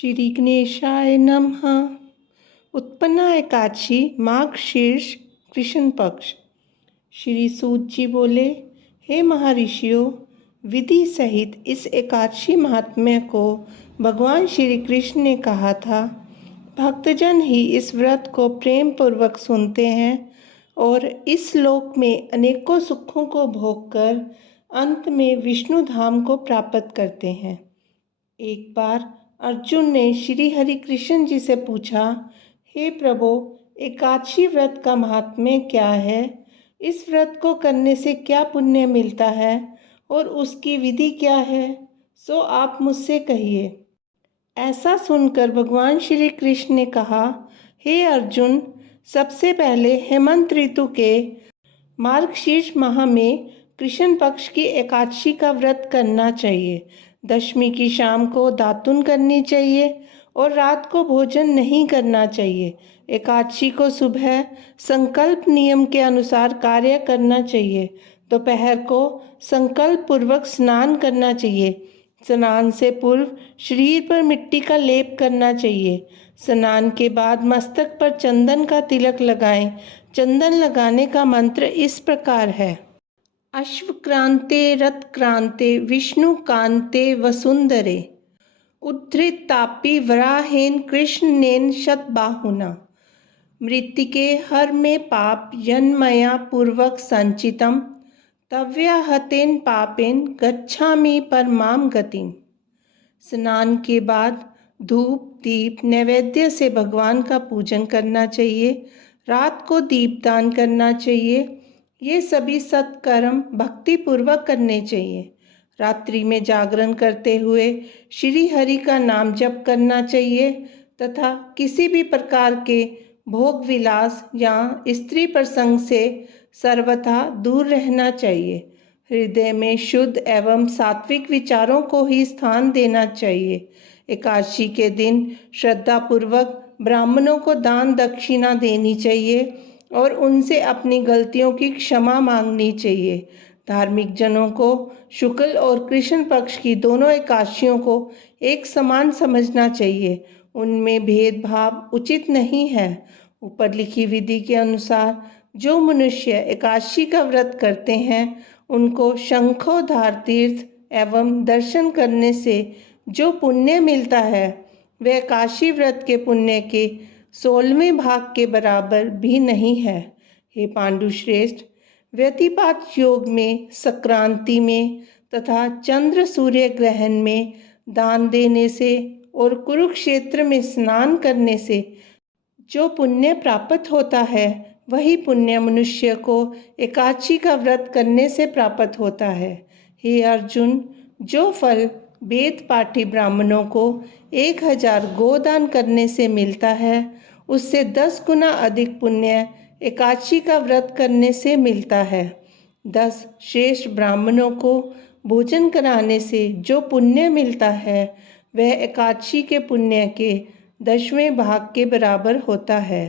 श्री गणेशाय नमः। उत्पन्ना एकादशी माघ शीर्ष कृष्ण पक्ष। श्री सूत जी बोले, हे महर्षियों, विधि सहित इस एकादशी महात्म्य को भगवान श्री कृष्ण ने कहा था। भक्तजन ही इस व्रत को प्रेम पूर्वक सुनते हैं और इस लोक में अनेकों सुखों को भोगकर अंत में विष्णु धाम को प्राप्त करते हैं। एक बार अर्जुन ने श्री हरि कृष्ण जी से पूछा, हे प्रभु, एकादशी व्रत का महात्म्य क्या है? इस व्रत को करने से क्या पुण्य मिलता है और उसकी विधि क्या है? सो आप मुझसे कहिए। ऐसा सुनकर भगवान श्री कृष्ण ने कहा, हे अर्जुन, सबसे पहले हेमंत ऋतु के मार्गशीर्ष माह में कृष्ण पक्ष की एकादशी का व्रत करना चाहिए। दशमी की शाम को दातुन करनी चाहिए और रात को भोजन नहीं करना चाहिए। एकादशी को सुबह संकल्प नियम के अनुसार कार्य करना चाहिए। दोपहर को संकल्प पूर्वक स्नान करना चाहिए। स्नान से पूर्व शरीर पर मिट्टी का लेप करना चाहिए। स्नान के बाद मस्तक पर चंदन का तिलक लगाएं। चंदन लगाने का मंत्र इस प्रकार है, अश्वक्रांते रथक्रांते विष्णुकांते वसुंधरे उद्धृतापि वराहेन कृष्णनेन शतबाहुना मृत्तिके हर में पाप यन्मया पूर्वक संचितम तव्याहतेन पापेन गच्छामि परमाम गतिम। स्नान के बाद धूप दीप नैवेद्य से भगवान का पूजन करना चाहिए। रात को दीपदान करना चाहिए। ये सभी सत्कर्म भक्ति पूर्वक करने चाहिए। रात्रि में जागरण करते हुए श्री हरि का नाम जप करना चाहिए तथा किसी भी प्रकार के भोग विलास या स्त्री प्रसंग से सर्वथा दूर रहना चाहिए। हृदय में शुद्ध एवं सात्विक विचारों को ही स्थान देना चाहिए। एकादशी के दिन श्रद्धापूर्वक ब्राह्मणों को दान दक्षिणा देनी चाहिए और उनसे अपनी गलतियों की क्षमा मांगनी चाहिए। धार्मिक जनों को शुक्ल और कृष्ण पक्ष की दोनों एकादशियों को एक समान समझना चाहिए। उनमें भेदभाव उचित नहीं है। ऊपर लिखी विधि के अनुसार जो मनुष्य एकादशी का व्रत करते हैं उनको शंखोधार तीर्थ एवं दर्शन करने से जो पुण्य मिलता है वह एकादशी व्रत के पुण्य के 16वें भाग के बराबर भी नहीं है। हे पांडु श्रेष्ठ, व्यतिपात योग में, संक्रांति में तथा चंद्र सूर्य ग्रहण में दान देने से और कुरुक्षेत्र में स्नान करने से जो पुण्य प्राप्त होता है वही पुण्य मनुष्य को एकादशी का व्रत करने से प्राप्त होता है। हे अर्जुन, जो फल वेद पाठी ब्राह्मणों को 1000 गोदान करने से मिलता है उससे 10 गुना अधिक पुण्य एकादशी का व्रत करने से मिलता है। 10 श्रेष्ठ ब्राह्मणों को भोजन कराने से जो पुण्य मिलता है वह एकादशी के पुण्य के 10वें भाग के बराबर होता है।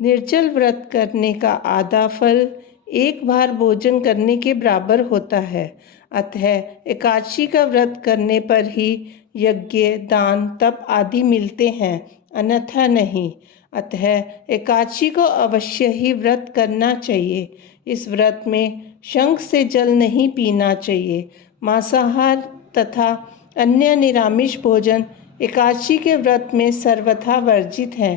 निर्जल व्रत करने का आधा फल एक बार भोजन करने के बराबर होता है। अतः एकादशी का व्रत करने पर ही यज्ञ दान तप आदि मिलते हैं, अन्यथा नहीं। अतः एकादशी को अवश्य ही व्रत करना चाहिए। इस व्रत में शंख से जल नहीं पीना चाहिए। मांसाहार तथा अन्य निरामिष भोजन एकादशी के व्रत में सर्वथा वर्जित है।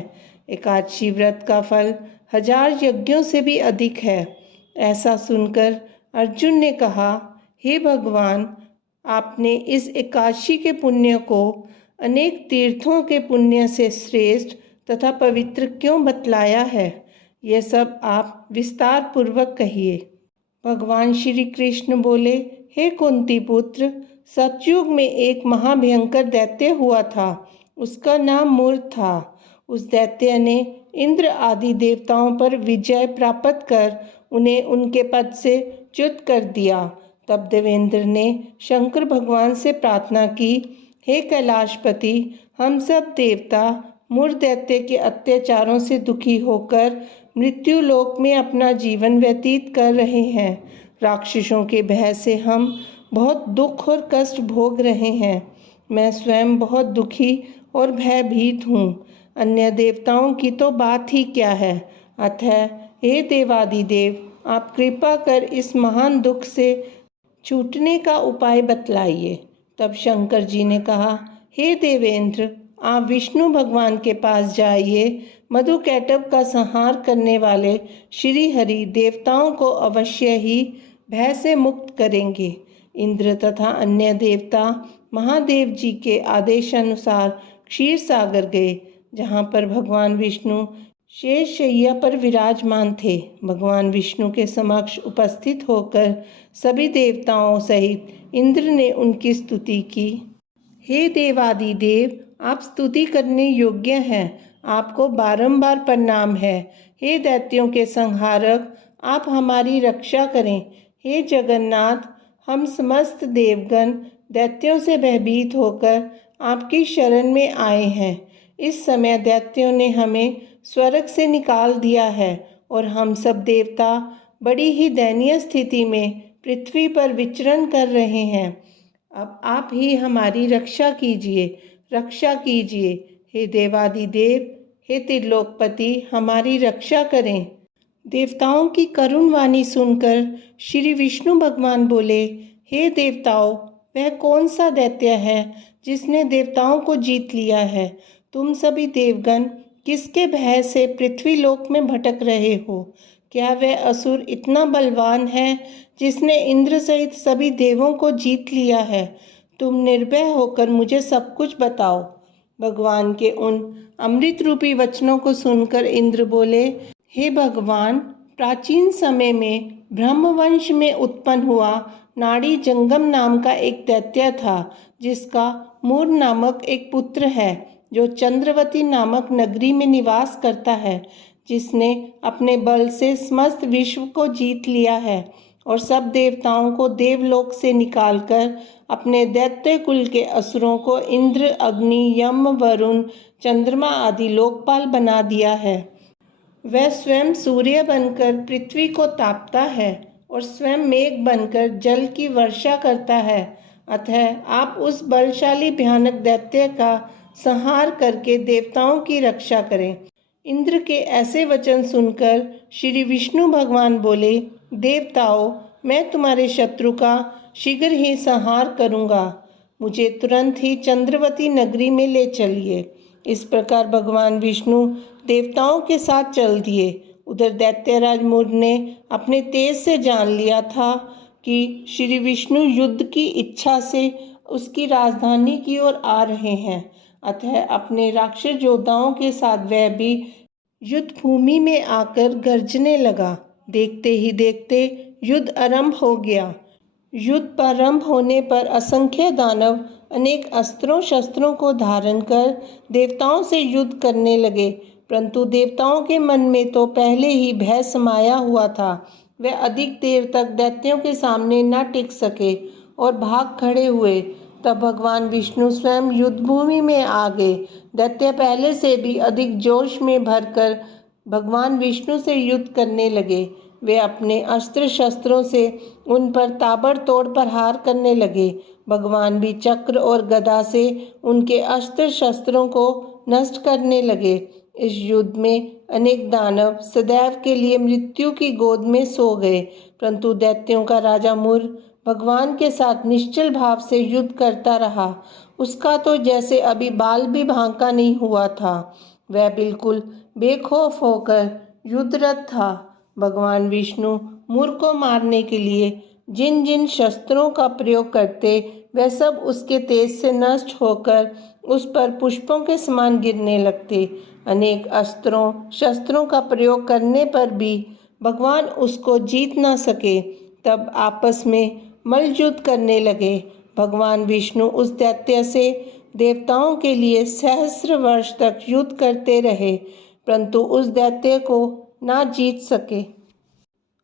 एकादशी व्रत का फल 1000 यज्ञों से भी अधिक है। ऐसा सुनकर अर्जुन ने कहा, हे भगवान, आपने इस एकादशी के पुण्य को अनेक तीर्थों के पुण्य से श्रेष्ठ तथा पवित्र क्यों बतलाया है? यह सब आप विस्तार पूर्वक कहिए। भगवान श्री कृष्ण बोले, हे कुंती पुत्र, सतयुग में एक महाभयंकर दैत्य हुआ था। उसका नाम मूर्त था। उस दैत्य ने इंद्र आदि देवताओं पर विजय प्राप्त कर उन्हें उनके पद से च्युत कर दिया। तब देवेंद्र ने शंकर भगवान से प्रार्थना की, हे कैलाशपति, हम सब देवता मूर्त दैत्य के अत्याचारों से दुखी होकर मृत्यु लोक में अपना जीवन व्यतीत कर रहे हैं। राक्षसों के भय से हम बहुत दुख और कष्ट भोग रहे हैं। मैं स्वयं बहुत दुखी और भयभीत हूँ। अन्य देवताओं की तो बात ही क्या है। अतः हे देवादिदेव, आप कृपा कर इस महान दुख से छूटने का उपाय बतलाइए। तब शंकर जी ने कहा, हे देवेंद्र, आप विष्णु भगवान के पास जाइए। मधुकैटभ का संहार करने वाले श्री हरि देवताओं को अवश्य ही भय से मुक्त करेंगे। इंद्र तथा अन्य देवता महादेव जी के आदेशानुसार क्षीर सागर गए, जहाँ पर भगवान विष्णु शेष शैया पर विराजमान थे। भगवान विष्णु के समक्ष उपस्थित होकर सभी देवताओं सहित इंद्र ने उनकी स्तुति की। हे देवादिदेव, आप स्तुति करने योग्य हैं, आपको बारंबार प्रणाम है। हे दैत्यों के संहारक, आप हमारी रक्षा करें। हे जगन्नाथ, हम समस्त देवगण दैत्यों से भयभीत होकर आपकी शरण में आए हैं। इस समय दैत्यों ने हमें स्वर्ग से निकाल दिया है और हम सब देवता बड़ी ही दयनीय स्थिति में पृथ्वी पर विचरण कर रहे हैं। अब आप ही हमारी रक्षा कीजिए, रक्षा कीजिए। हे देवादिदेव, हे त्रिलोकपति, हमारी रक्षा करें। देवताओं की करुण वाणी सुनकर श्री विष्णु भगवान बोले, हे देवताओं, वह कौन सा दैत्य है जिसने देवताओं को जीत लिया है? तुम सभी देवगण किसके भय से पृथ्वी लोक में भटक रहे हो? क्या वह असुर इतना बलवान है जिसने इंद्र सहित सभी देवों को जीत लिया है? तुम निर्भय होकर मुझे सब कुछ बताओ। भगवान के उन अमृत रूपी वचनों को सुनकर इंद्र बोले, हे भगवान, प्राचीन समय में ब्रह्मवंश में उत्पन्न हुआ नाड़ी जंगम नाम का एक दैत्य था, जिसका मूर नामक एक पुत्र है, जो चंद्रवती नामक नगरी में निवास करता है, जिसने अपने बल से समस्त विश्व को जीत लिया है और सब देवताओं को देवलोक से निकालकर अपने दैत्य कुल के असुरों को इंद्र, अग्नि, यम, वरुण, चंद्रमा आदि लोकपाल बना दिया है। वह स्वयं सूर्य बनकर पृथ्वी को तापता है और स्वयं मेघ बनकर जल की वर्षा करता है। अतः आप उस बलशाली भयानक दैत्य का संहार करके देवताओं की रक्षा करें। इंद्र के ऐसे वचन सुनकर श्री विष्णु भगवान बोले, देवताओं, मैं तुम्हारे शत्रु का शीघ्र ही संहार करूँगा। मुझे तुरंत ही चंद्रवती नगरी में ले चलिए। इस प्रकार भगवान विष्णु देवताओं के साथ चल दिए। उधर दैत्यराज मूर ने अपने तेज से जान लिया था कि श्री विष्णु युद्ध की इच्छा से उसकी राजधानी की ओर आ रहे हैं। अतः अपने राक्षस योद्धाओं के साथ वह भी युद्ध भूमि में आकर गरजने लगा। देखते ही देखते युद्ध आरंभ हो गया। युद्ध प्रारंभ होने पर असंख्य दानव अनेक अस्त्रों शस्त्रों को धारण कर देवताओं से युद्ध करने लगे, परंतु देवताओं के मन में तो पहले ही भय समाया हुआ था। वे अधिक देर तक दैत्यों के सामने न टिक सके और भाग खड़े हुए। तब भगवान विष्णु स्वयं युद्ध भूमि में आ गए। दैत्य पहले से भी अधिक जोश में भरकर भगवान विष्णु से युद्ध करने लगे। वे अपने अस्त्र शस्त्रों से उन पर ताबड़तोड़ प्रहार करने लगे। भगवान भी चक्र और गदा से उनके अस्त्र शस्त्रों को नष्ट करने लगे। इस युद्ध में अनेक दानव सदैव के लिए मृत्यु की गोद में सो गए, परंतु दैत्यों का राजा मूर भगवान के साथ निश्चल भाव से युद्ध करता रहा। उसका तो जैसे अभी बाल भी भांका नहीं हुआ था। वह बिल्कुल बेखौफ होकर युद्धरत था। भगवान विष्णु मूर को मारने के लिए जिन जिन शस्त्रों का प्रयोग करते, वह सब उसके तेज से नष्ट होकर उस पर पुष्पों के समान गिरने लगते। अनेक अस्त्रों शस्त्रों का प्रयोग करने पर भी भगवान उसको जीत न सके। तब आपस में मल्लयुद्ध करने लगे। भगवान विष्णु उस दैत्य से देवताओं के लिए सहस्र वर्ष तक युद्ध करते रहे, परंतु उस दैत्य को ना जीत सके।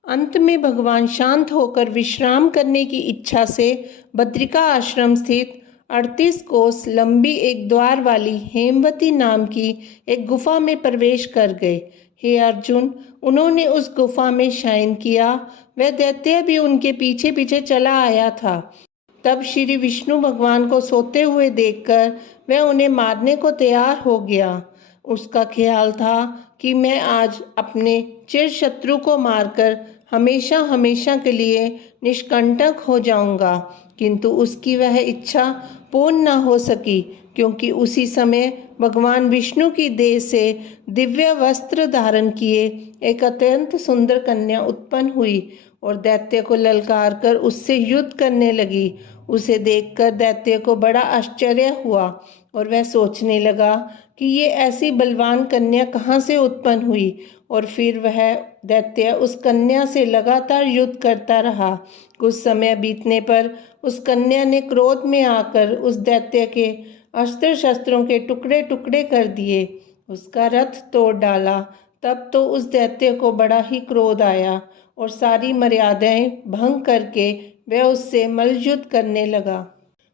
अंत में भगवान शांत होकर विश्राम करने की इच्छा से बद्रिका आश्रम स्थित 38 कोस लंबी एक द्वार वाली हेमवती नाम की एक गुफा में प्रवेश कर गए। हे अर्जुन, उन्होंने उस गुफा में शयन किया। वह दैत्य भी उनके पीछे पीछे चला आया था। तब श्री विष्णु भगवान को सोते हुए देखकर वह उन्हें मारने को तैयार हो गया। उसका ख्याल था कि मैं आज अपने चिर शत्रु को मारकर हमेशा हमेशा के लिए निष्कंटक हो जाऊंगा, किंतु उसकी वह इच्छा पूर्ण न हो सकी, क्योंकि उसी समय भगवान विष्णु की देह से दिव्य वस्त्र धारण किए एक अत्यंत सुंदर कन्या उत्पन्न हुई और दैत्य को ललकार कर उससे युद्ध करने लगी। उसे देखकर दैत्य को बड़ा आश्चर्य हुआ और वह सोचने लगा कि ये ऐसी बलवान कन्या कहाँ से उत्पन्न हुई, और फिर वह दैत्य उस कन्या से लगातार युद्ध करता रहा। कुछ समय बीतने पर उस कन्या ने क्रोध में आकर उस दैत्य के अस्त्र शस्त्रों के टुकड़े टुकड़े कर दिए, उसका रथ तोड़ डाला। तब तो उस दैत्य को बड़ा ही क्रोध आया और सारी मर्यादाएं भंग करके वह उससे मल्लयुद्ध करने लगा।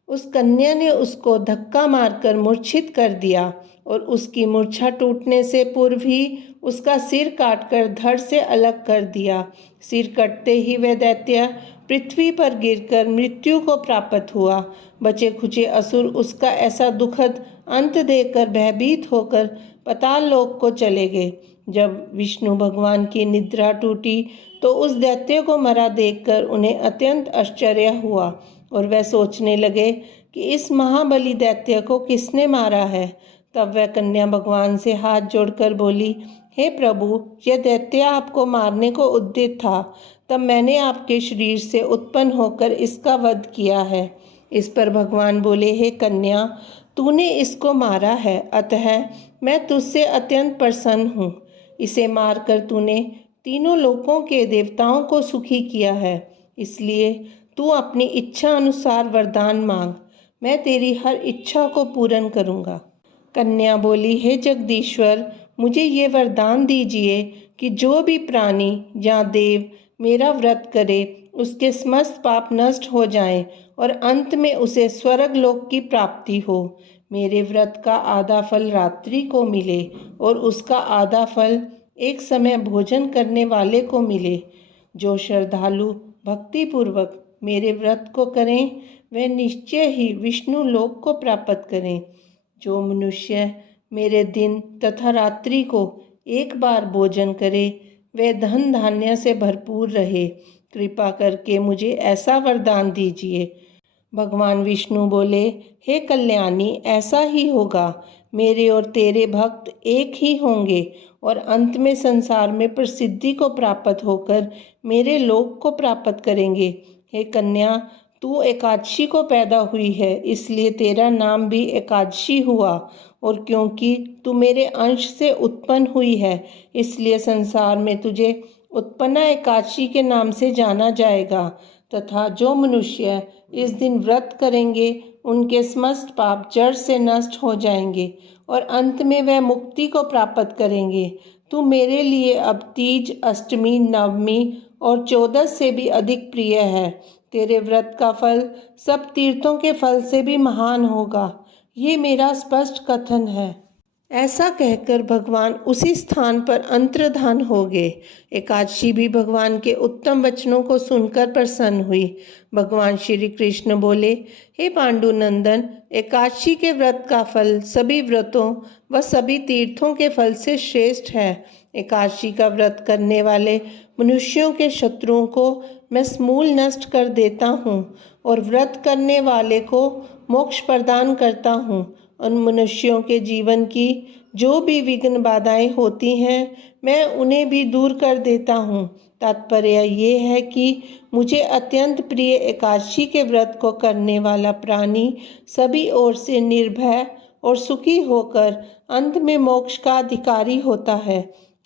उस कन्या ने उसको धक्का मारकर मूर्छित कर दिया और उसकी मूर्छा टूटने से पूर्व ही उसका सिर काटकर धड़ से अलग कर दिया। सिर कटते ही वह दैत्य पृथ्वी पर गिरकर मृत्यु को प्राप्त हुआ। बचे खुचे असुर उसका ऐसा दुखद अंत देखकर भयभीत होकर पाताल लोक को चले गए। जब विष्णु भगवान की निद्रा टूटी तो उस दैत्य को मरा देखकर उन्हें अत्यंत आश्चर्य हुआ और वह सोचने लगे कि इस महाबली दैत्य को किसने मारा है। तब वह कन्या भगवान से हाथ जोड़कर बोली, हे प्रभु, यह दैत्य आपको मारने को उद्यत था, तब मैंने आपके शरीर से उत्पन्न होकर इसका वध किया है। इस पर भगवान बोले, हे कन्या, तूने इसको मारा है, अतः मैं तुझसे अत्यंत प्रसन्न हूँ। इसे मारकर तूने तीनों लोकों के देवताओं को सुखी किया है, इसलिए तू अपनी इच्छा अनुसार वरदान मांग, मैं तेरी हर इच्छा को पूर्ण करूँगा। कन्या बोली, हे जगदीश्वर, मुझे ये वरदान दीजिए कि जो भी प्राणी या देव मेरा व्रत करे उसके समस्त पाप नष्ट हो जाएं और अंत में उसे स्वर्ग लोक की प्राप्ति हो। मेरे व्रत का आधा फल रात्रि को मिले और उसका आधा फल एक समय भोजन करने वाले को मिले। जो श्रद्धालु भक्तिपूर्वक मेरे व्रत को करें वे निश्चय ही विष्णु लोक को प्राप्त करें। जो मनुष्य मेरे दिन तथा रात्रि को एक बार भोजन करे वे धन धान्य से भरपूर रहे। कृपा करके मुझे ऐसा वरदान दीजिए। भगवान विष्णु बोले, हे कल्याणी, ऐसा ही होगा। मेरे और तेरे भक्त एक ही होंगे और अंत में संसार में प्रसिद्धि को प्राप्त होकर मेरे लोक को प्राप्त करेंगे। हे कन्या, तू एकादशी को पैदा हुई है, इसलिए तेरा नाम भी एकादशी हुआ, और क्योंकि तू मेरे अंश से उत्पन्न हुई है इसलिए संसार में तुझे उत्पन्ना एकादशी के नाम से जाना जाएगा। तथा जो मनुष्य इस दिन व्रत करेंगे उनके समस्त पाप जड़ से नष्ट हो जाएंगे और अंत में वह मुक्ति को प्राप्त करेंगे। तू मेरे लिए अब तीज, अष्टमी, नवमी और 14 से भी अधिक प्रिय है। तेरे व्रत का फल सब तीर्थों के फल से भी महान होगा, ये मेरा स्पष्ट कथन है। ऐसा कहकर भगवान उसी स्थान पर अंतर्धान हो गए। एकादशी भी भगवान के उत्तम वचनों को सुनकर प्रसन्न हुई। भगवान श्री कृष्ण बोले, हे पांडुनंदन, एकादशी के व्रत का फल सभी व्रतों व सभी तीर्थों के फल से श्रेष्ठ है। एकादशी का व्रत करने वाले मनुष्यों के शत्रुओं को मैं समूल नष्ट कर देता हूँ और व्रत करने वाले को मोक्ष प्रदान करता हूँ। उन मनुष्यों के जीवन की जो भी विघ्न बाधाएं होती हैं मैं उन्हें भी दूर कर देता हूँ। तात्पर्य ये है कि मुझे अत्यंत प्रिय एकादशी के व्रत को करने वाला प्राणी सभी ओर से निर्भय और सुखी होकर अंत में मोक्ष का अधिकारी होता है।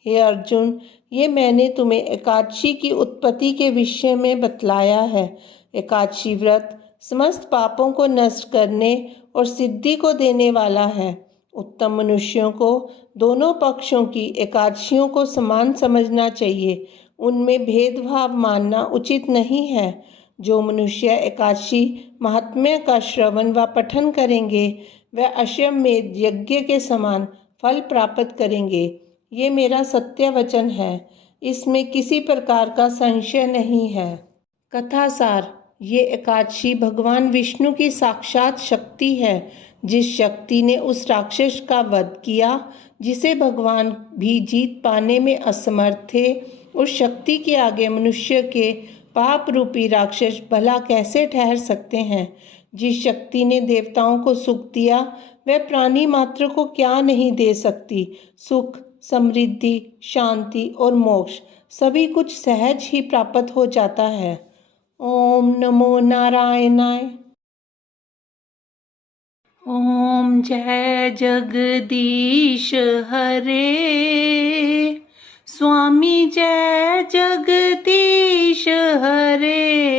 हे अर्जुन, ये मैंने तुम्हें एकादशी की उत्पत्ति के विषय में बतलाया है। एकादशी व्रत समस्त पापों को नष्ट करने और सिद्धि को देने वाला है। उत्तम मनुष्यों को दोनों पक्षों की एकादशियों को समान समझना चाहिए, उनमें भेदभाव मानना उचित नहीं है। जो मनुष्य एकादशी महात्म्य का श्रवण व पठन करेंगे वह अश्वमेध यज्ञ के समान फल प्राप्त करेंगे। ये मेरा सत्य वचन है, इसमें किसी प्रकार का संशय नहीं है। कथा सार। ये एकादशी भगवान विष्णु की साक्षात शक्ति है। जिस शक्ति ने उस राक्षस का वध किया जिसे भगवान भी जीत पाने में असमर्थ थे, उस शक्ति के आगे मनुष्य के पाप रूपी राक्षस भला कैसे ठहर सकते हैं। जिस शक्ति ने देवताओं को सुख दिया वह प्राणी मात्र को क्या नहीं दे सकती। सुख, समृद्धि, शांति और मोक्ष सभी कुछ सहज ही प्राप्त हो जाता है। ओम नमो नारायणाय। ओम जय जगदीश हरे, स्वामी जय जगदीश हरे।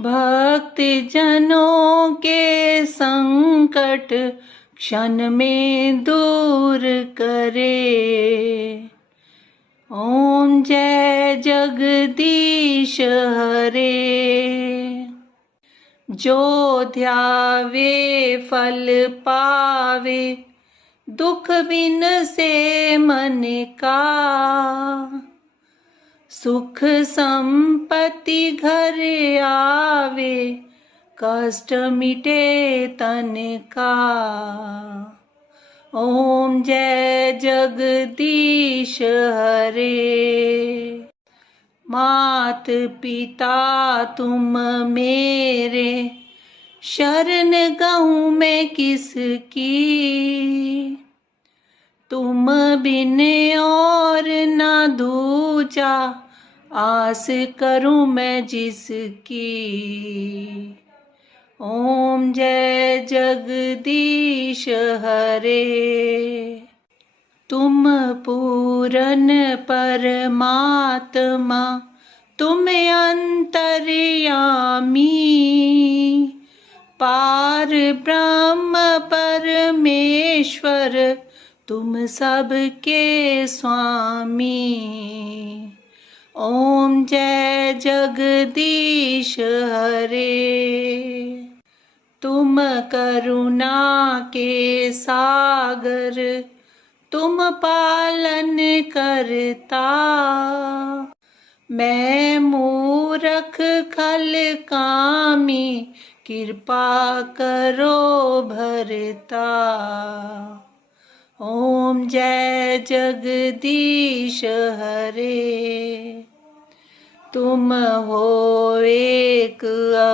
भक्त जनों के संकट क्षण में दूर करे। ओम जय जगदीश हरे। जो ध्यावे फल पावे, दुख बिन से मन का। सुख संपत्ति घर आवे, कष्ट मिटे तन का। ओम जय जगदीश हरे। मात पिता तुम मेरे, शरण गहूँ मैं किसकी। तुम बिन और न दूजा, आस करूँ मैं जिसकी। ओम जय जगदीश हरे। तुम पूरन परमात्मा, तुम अंतर्यामी। पार ब्रह्म परमेश्वर, तुम सबके स्वामी। ओम जय जगदीश हरे। तुम करुणा के सागर, तुम पालन करता। मैं मूरख खल कामी, कृपा करो भरता। ओम जय जगदीश हरे। तुम हो एक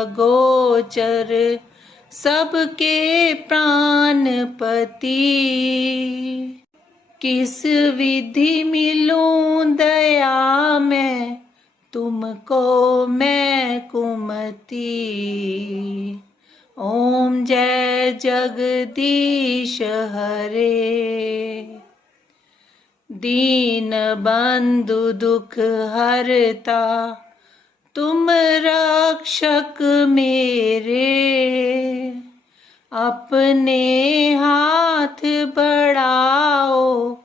अगोचर, सबके प्राणपति। किस विधि मिलूं दया में, तुमको मैं कुमति। ओम जय जगदीश हरे। दीन बंधु दुख हरता, तुम रक्षक मेरे। अपने हाथ बढ़ाओ,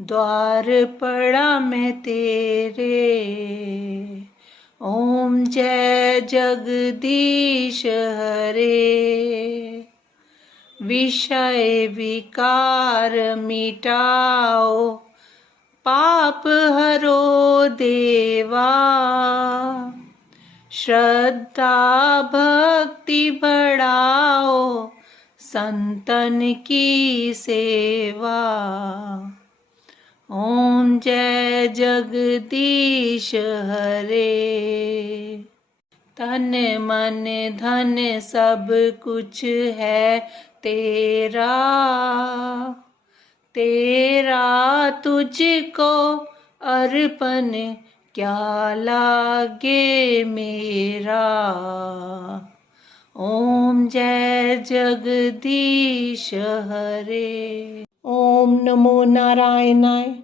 द्वार पड़ा मैं तेरे। ओम जय जगदीश हरे। विषय विकार मिटाओ, पाप हरो देवा। श्रद्धा भक्ति बढ़ाओ, संतन की सेवा। ओम जय जगदीश हरे। तन मन धन सब कुछ है तेरा। तेरा तुझको अर्पण, क्या लागे मेरा। ओम जय जगदीश हरे। ओम नमो नारायणाय।